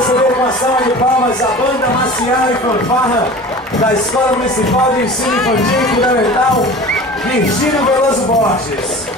receber com uma salva de palmas a banda marcial e fanfarra da Escola Municipal de Ensino Infantil e Fundamental Virgínio Veloso Borges.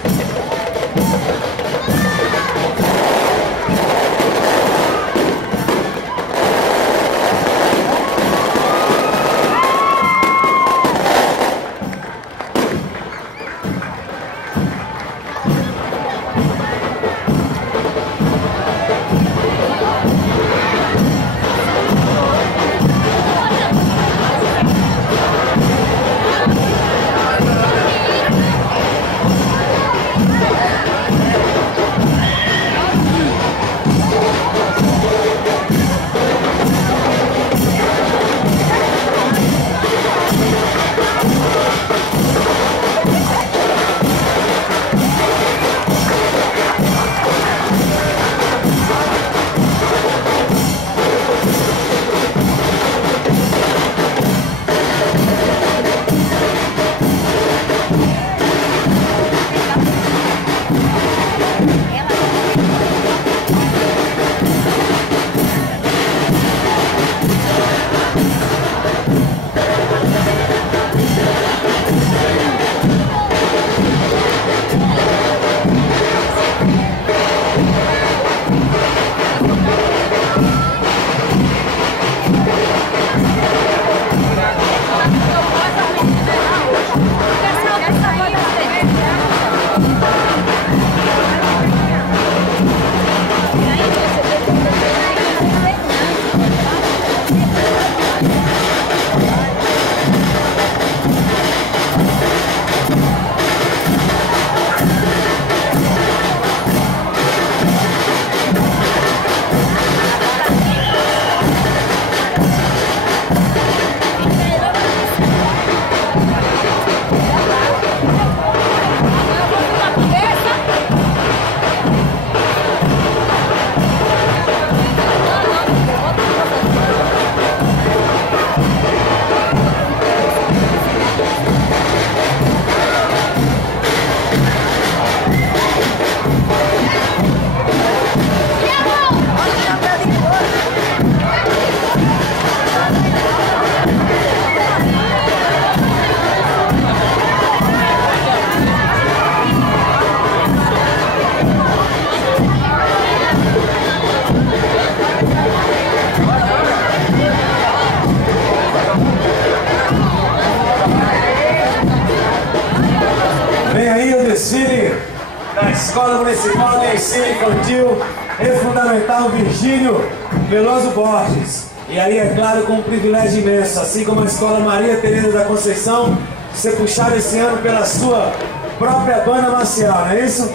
Da Escola Municipal de Ensino Infantil e Fundamental Virgínio Veloso Borges. E aí, é claro, com um privilégio imenso, assim como a Escola Maria Tereza da Conceição, ser puxado esse ano pela sua própria banda marcial, não é isso?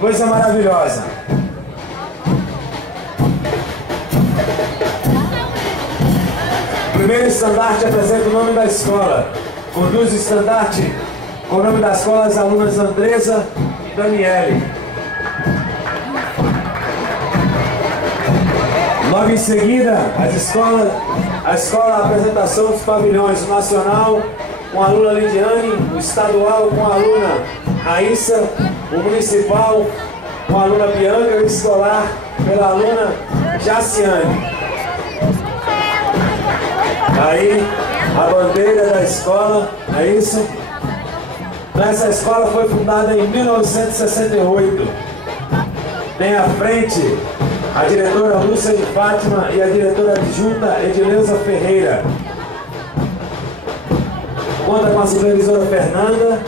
Coisa maravilhosa. O primeiro estandarte apresenta o nome da escola. Conduz o estandarte com o nome da escola as alunas Andresa e Daniele. Logo em seguida, a escola a apresentação dos pavilhões, o nacional com a aluna Lidiane, o estadual com a aluna Raíssa, o municipal com a aluna Bianca e o escolar pela aluna Jaciane. Aí, a bandeira da escola, é isso? Essa escola foi fundada em 1968. Tem à frente a diretora Lúcia de Fátima e a diretora adjunta Edileuza Ferreira. Conta com a supervisora Fernanda.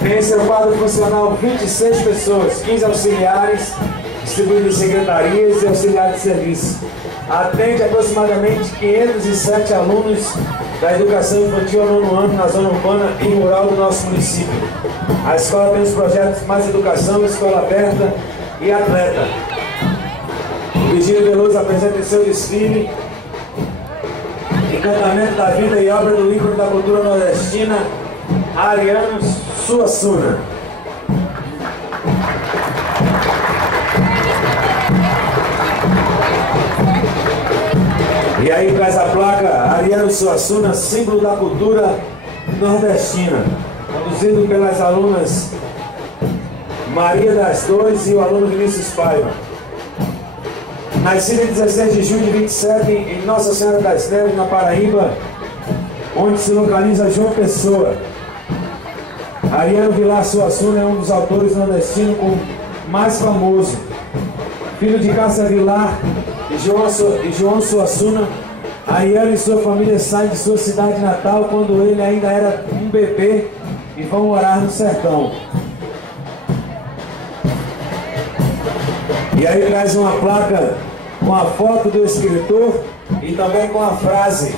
Tem em seu quadro funcional 26 pessoas, 15 auxiliares, distribuídos em secretarias e auxiliares de serviço. Atende aproximadamente 507 alunos da educação infantil ao 9º ano na zona urbana e rural do nosso município. A escola tem os projetos Mais Educação, Escola Aberta e Atleta. O Virgínio Veloso apresenta em seu desfile Encantamento da Vida e obra do ícone da cultura nordestina, Ariano Suassuna. E aí traz a placa Ariano Suassuna, símbolo da cultura nordestina, conduzido pelas alunas Maria das Dores e o aluno Vinícius Paiva. Nascido em 16 de julho de 27 em Nossa Senhora das Neves, na Paraíba, onde se localiza João Pessoa. Ariano Vilar Suassuna é um dos autores nordestinos mais famoso. Filho de Cássia Vilar e João Suassuna, Ariano e sua família saem de sua cidade natal quando ele ainda era um bebê e vão morar no sertão. E aí traz uma placa com a foto do escritor e também com a frase: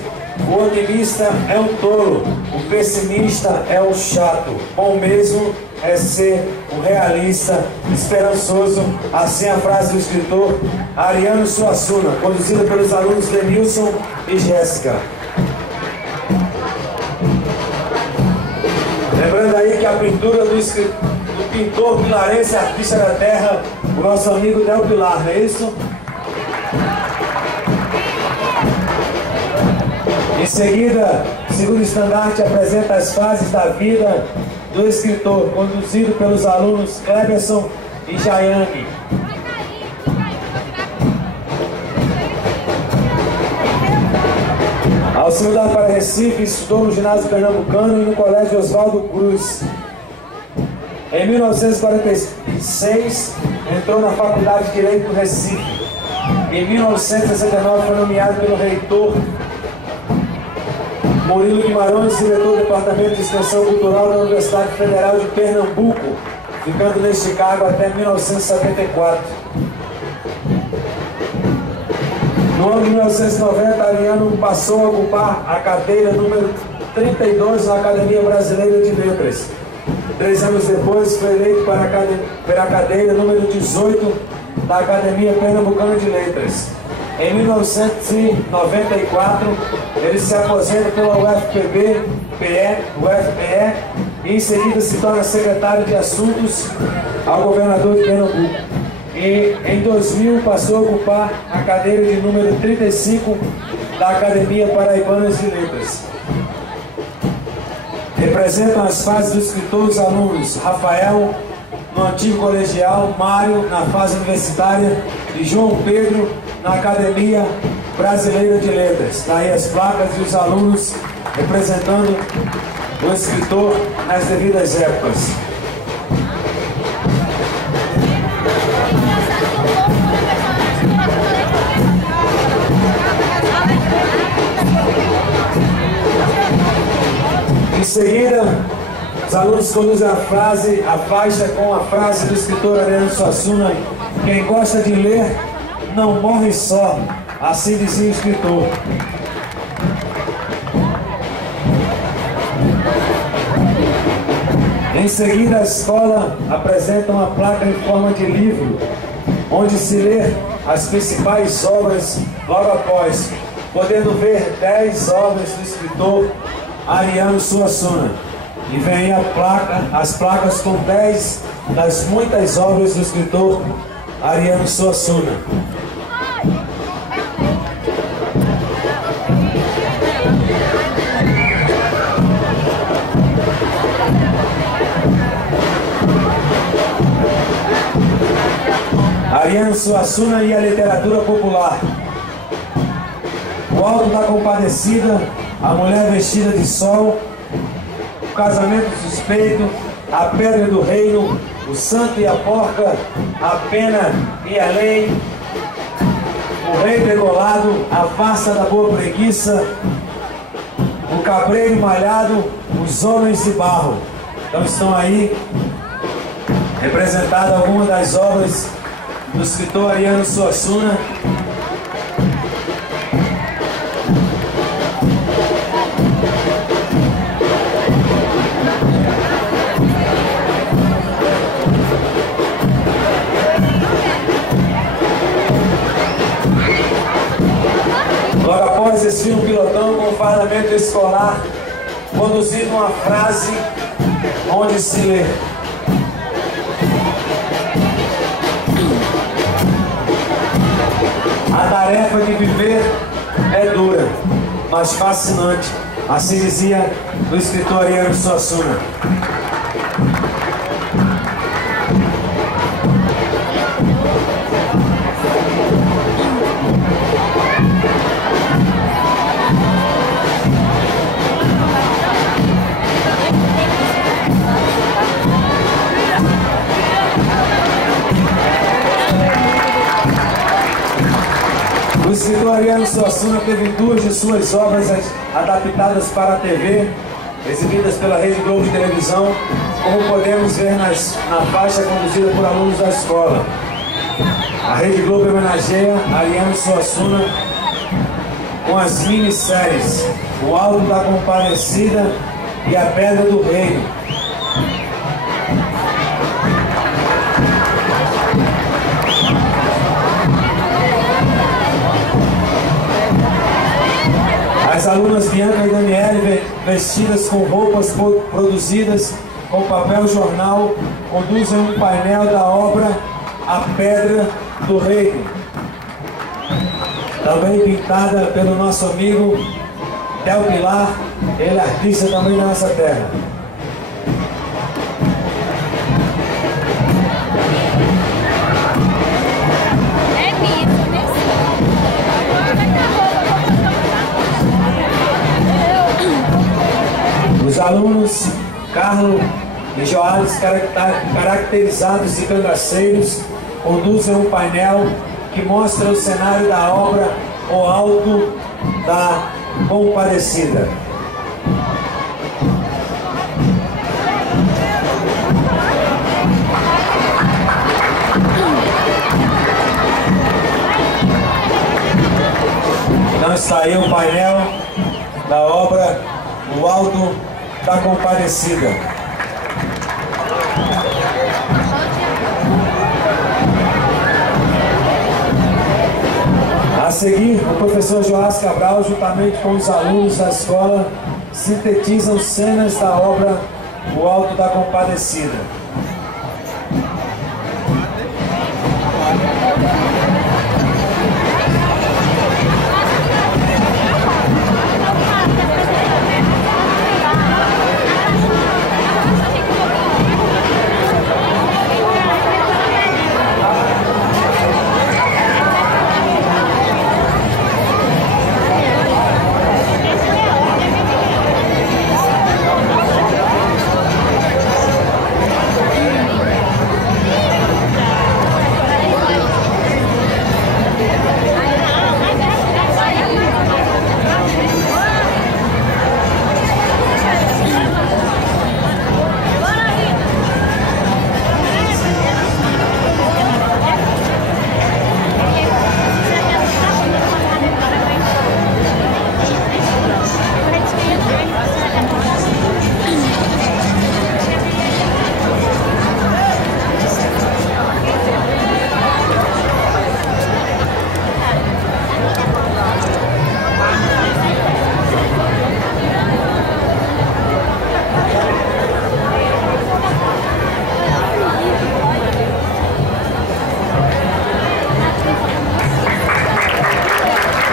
o otimista é um tolo, o pessimista é um chato, bom mesmo é ser o realista, esperançoso. Assim a frase do escritor Ariano Suassuna, conduzida pelos alunos Denilson e Jéssica. Lembrando aí que a pintura do pintor pilarense, artista da terra, o nosso amigo Del Pilar, não é isso? Em seguida, o segundo estandarte apresenta as fases da vida do escritor, conduzido pelos alunos Cleberson e Jaiane. Ao se mudar para Recife, estudou no ginásio pernambucano e no colégio Oswaldo Cruz. Em 1946, entrou na Faculdade de Direito do Recife. Em 1969, foi nomeado pelo reitor Murilo Guimarães, diretor do Departamento de Extensão Cultural da Universidade Federal de Pernambuco, ficando neste cargo até 1974. No ano de 1990, Ariano passou a ocupar a cadeira número 32 na Academia Brasileira de Letras. 3 anos depois, foi eleito para a cadeira número 18 da Academia Pernambucana de Letras. Em 1994, ele se aposenta pela UFPE e em seguida se torna secretário de Assuntos ao governador de Pernambuco. E em 2000 passou a ocupar a cadeira de número 35 da Academia Paraibana de Letras. Representam as fases do escritor os alunos Rafael, no antigo colegial, Mário, na fase universitária, e João Pedro, na Academia Brasileira de Letras. Daí as placas e os alunos representando o escritor nas devidas épocas. Em seguida, os alunos conduzem a faixa com a frase do escritor Ariano Suassuna: quem gosta de ler não morre só, assim dizia o escritor. Em seguida, a escola apresenta uma placa em forma de livro, onde se lê as principais obras logo após, podendo ver 10 obras do escritor Ariano Suassuna. E vem aí as placas com 10 das muitas obras do escritor Ariano Suassuna. Ariano Suassuna e a literatura popular. O Alto da Compadecida, A Mulher Vestida de Sol, O Casamento Suspeito, A Pedra do Reino, O Santo e a Porca, A Pena e a Lei, O Rei Degolado, A Farsa da Boa Preguiça, O Cabreiro Malhado, Os Homens de Barro. Então estão aí representadas algumas das obras do escritor Ariano Suassuna. Logo após esse um pilotão com fardamento escolar, conduzindo uma frase onde se lê: a tarefa de viver é dura, mas fascinante. Assim dizia o escritor Ariano Suassuna. O escritor Ariano Suassuna teve 2 de suas obras adaptadas para a TV, exibidas pela Rede Globo de televisão, como podemos ver na faixa conduzida por alunos da escola. A Rede Globo homenageia Ariano Suassuna com as minisséries O Alto da Compadecida e A Pedra do Rei. As alunas Bianca e Daniele, vestidas com roupas produzidas com papel jornal, conduzem um painel da obra A Pedra do Rei, também pintada pelo nosso amigo Del Pilar, ele é artista também da nossa terra. Os alunos Carlos e Joales, caracterizados de cangaceiros, conduzem um painel que mostra o cenário da obra O Alto da Compadecida. Então está aí o painel da obra O Alto da Compadecida. A seguir, o professor Joás Cabral, juntamente com os alunos da escola, sintetizam cenas da obra O Alto da Compadecida.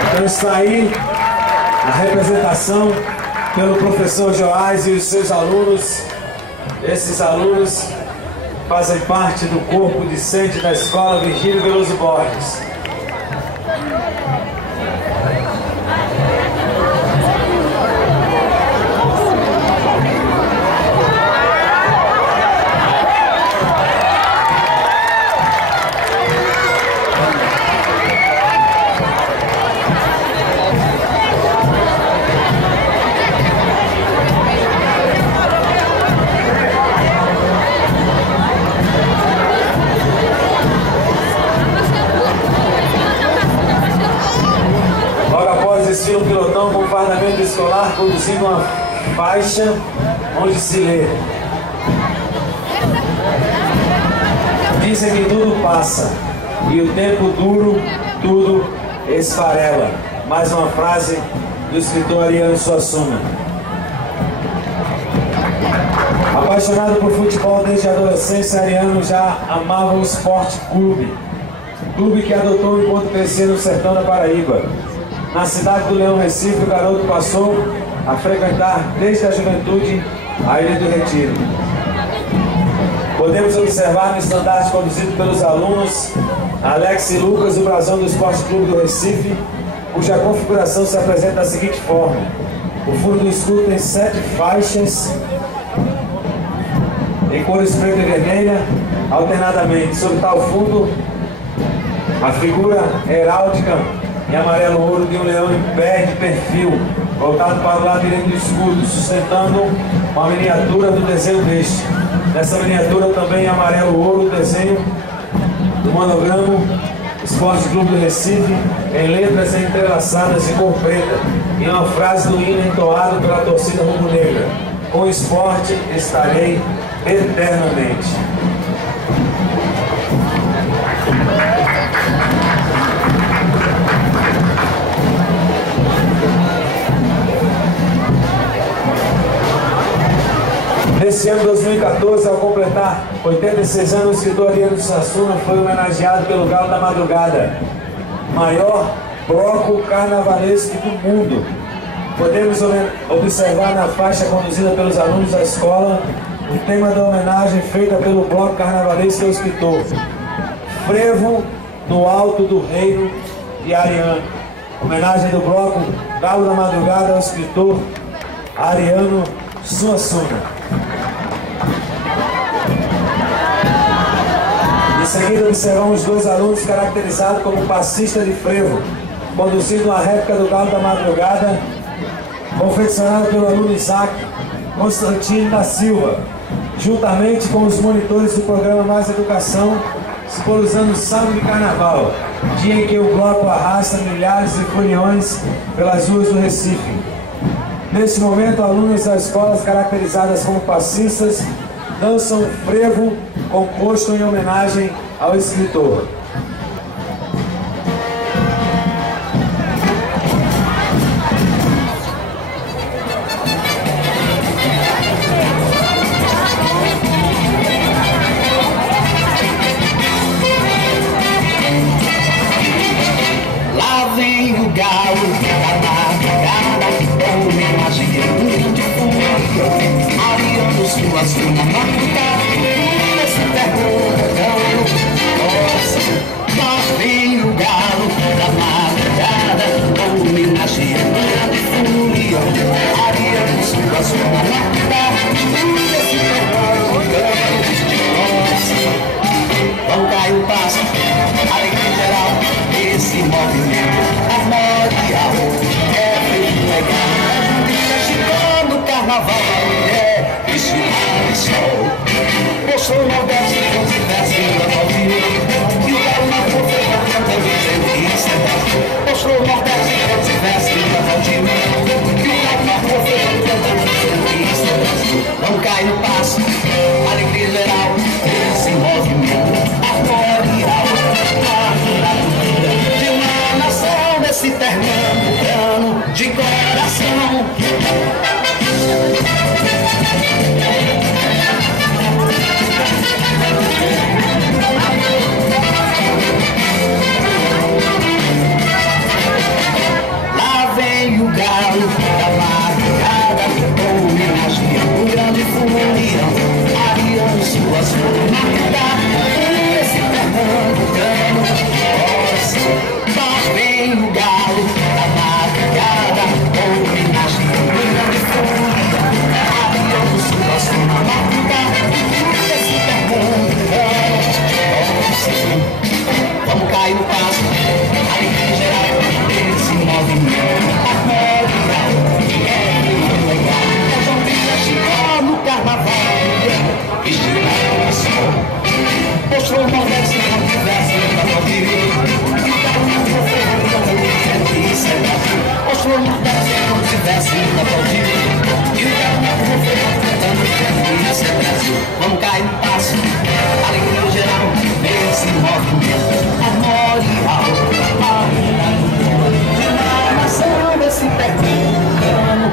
Então está aí a representação pelo professor Joás e os seus alunos. Esses alunos fazem parte do corpo discente da Escola Virgílio Veloso Borges. Desfila um pilotão com fardamento escolar conduzindo uma faixa onde se lê: dizem que tudo passa e o tempo duro tudo esfarela. Mais uma frase do escritor Ariano Suassuna. Apaixonado por futebol desde a adolescência, Ariano já amava o Esporte Clube que adotou enquanto crescia no sertão da Paraíba. Na cidade do Leão, Recife, o garoto passou a frequentar desde a juventude a Ilha do Retiro. Podemos observar no estandarte conduzido pelos alunos Alex e Lucas, o brasão do Esporte Clube do Recife, cuja configuração se apresenta da seguinte forma: o fundo do escudo tem 7 faixas em cores preta e vermelha, alternadamente. Sobre tal fundo, a figura heráldica em amarelo ouro de um leão em pé de perfil, voltado para o lado direito do escudo, sustentando uma miniatura do desenho deste. Nessa miniatura também em amarelo ouro, o desenho do monograma Esporte Clube do Recife, em letras entrelaçadas em cor preta, e uma frase do hino entoado pela torcida rubro-negra: com o esporte estarei eternamente. Nesse ano de 2014, ao completar 86 anos, o escritor Ariano Suassuna foi homenageado pelo Galo da Madrugada, maior bloco carnavalesco do mundo. Podemos observar na faixa conduzida pelos alunos da escola o tema da homenagem feita pelo bloco carnavalesco ao escritor: Frevo no Alto do Reino de Ariano. Homenagem do bloco Galo da Madrugada ao escritor Ariano Suassuna. Em seguida, observamos dois alunos caracterizados como passista de frevo, conduzindo uma réplica do Galo da Madrugada, confeccionada pelo aluno Isaac Constantino da Silva, juntamente com os monitores do programa Mais Educação, simbolizando o sábado de carnaval, dia em que o bloco arrasta milhares de foliões pelas ruas do Recife. Neste momento, alunos das escolas caracterizadas como passistas dançam um frevo composto em homenagem ao escritor. Lá vem o galo da madrugada, homenageando o grande fundo, Ariano Suassuna madrugada, nesse terror. Lá vem o galo da madrugada, homenageando o grande fundo, Ariano Suassuna madrugada, nesse terror. Vão cair o passo, alegria geral, esse movimento armorial é feito legal. Chegando o carnaval, mulher, vestida de sol. Mostrou o Nordeste como se tivesse indo ao dia, e o galo na profeita também dizendo isso é bom. Mostrou o Nordeste como se tivesse indo ao dia, e o galo na profeita também dizendo isso é bom. Vão cair no passo, alegria geral, esse movimento armorial, de uma nação desse pernambucano de coração. Lá vem o galo da madrugada, homenageando o grande furião, Ariano Suassuna esse pernambucano. Lá vem o galo da madrugada, homenageando o grande furião, Ariano Suassuna esse pernambucano. Vamos cair no passo, alegria geral, esse movimento armorial é muito legal. A Joãozinha chegou no carnaval, vestida de sol. Mostrou o Nordeste como tivesse indo ao dia, e o galo na profeita também isso é bom. Mostrou o Nordeste como tivesse indo ao dia, e o galo na profeita também isso é Brasil. Vamos cair no passo, alegria geral, esse movimento armorial, de uma nação desse pernambucano.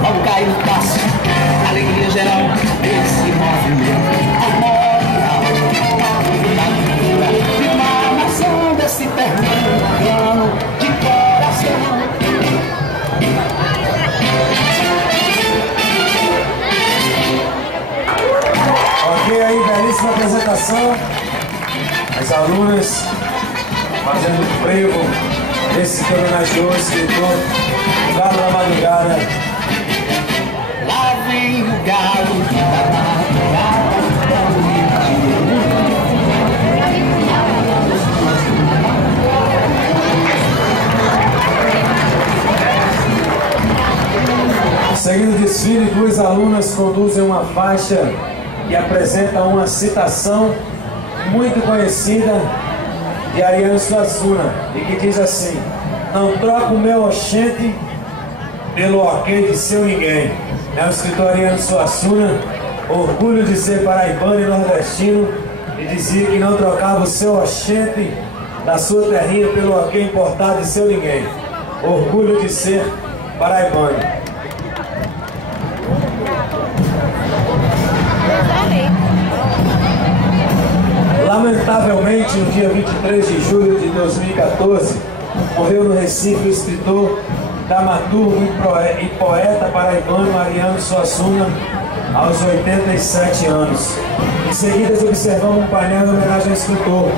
Vamos cair no passo, alegria geral, esse movimento armorial, de uma nação desse pernambucano de coração. Ok, aí, belíssima apresentação. As alunas fazendo o frevo desse que homenageou o escritor Galo da Madrugada. Lá vem o galo da madrugada, desfile, duas alunas conduzem uma faixa que apresenta uma citação muito conhecida de Ariano Suassuna e que diz assim: não troco o meu oxente pelo ok de seu ninguém. É o escritor Ariano Suassuna, orgulho de ser paraibano e nordestino, e dizia que não trocava o seu oxente da sua terrinha pelo ok importado de seu ninguém. Orgulho de ser paraibano. Lamentavelmente, no dia 23 de julho de 2014, morreu no Recife o escritor, dramaturgo e poeta paraibano Ariano Suassuna, aos 87 anos. Em seguida, observamos um painel em homenagem ao escritor,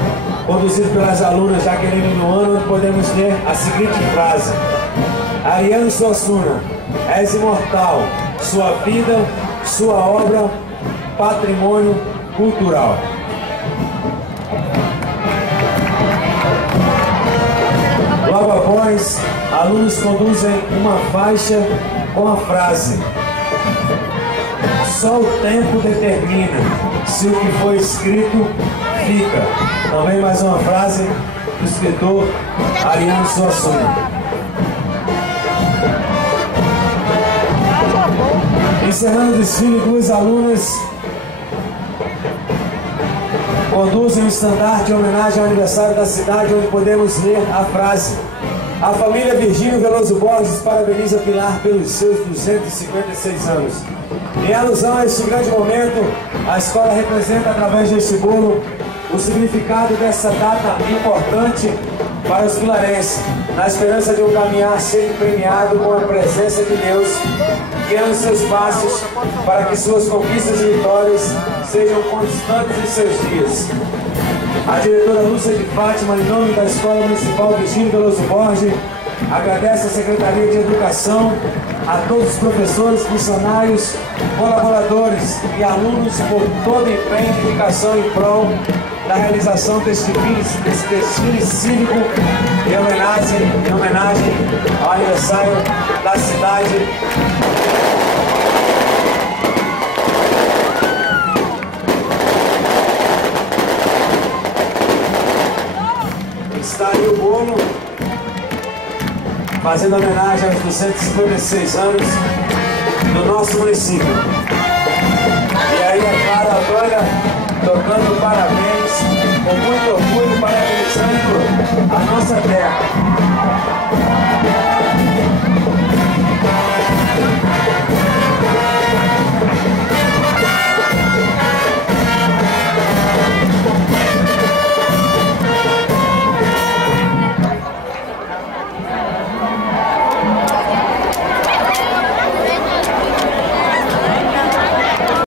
conduzido pelas alunas Jaqueline Luano, onde podemos ler a seguinte frase: Ariano Suassuna, és imortal, sua vida, sua obra, patrimônio cultural. Logo após, alunos conduzem uma faixa com a frase: só o tempo determina se o que foi escrito fica. Também mais uma frase do escritor Ariano Suassuna. Encerrando o desfile, duas alunas conduzem um estandarte em homenagem ao aniversário da cidade, onde podemos ler a frase: a família Virgínio Veloso Borges parabeniza Pilar pelos seus 256 anos. Em alusão a este grande momento, a escola representa, através deste bolo, o significado dessa data importante para os pilarenses, na esperança de um caminhar sempre premiado com a presença de Deus, guiando seus passos para que suas conquistas e vitórias sejam constantes em seus dias. A diretora Lúcia de Fátima, em nome da Escola Municipal Virgínio Veloso Borges, agradece à Secretaria de Educação, a todos os professores, funcionários, colaboradores e alunos por todo o empenho e dedicação em prol da realização deste desfile cívico em homenagem ao aniversário da cidade. Está aí o bolo, fazendo homenagem aos 256 anos do nosso município. E aí, é claro, a banda tocando parabéns com muito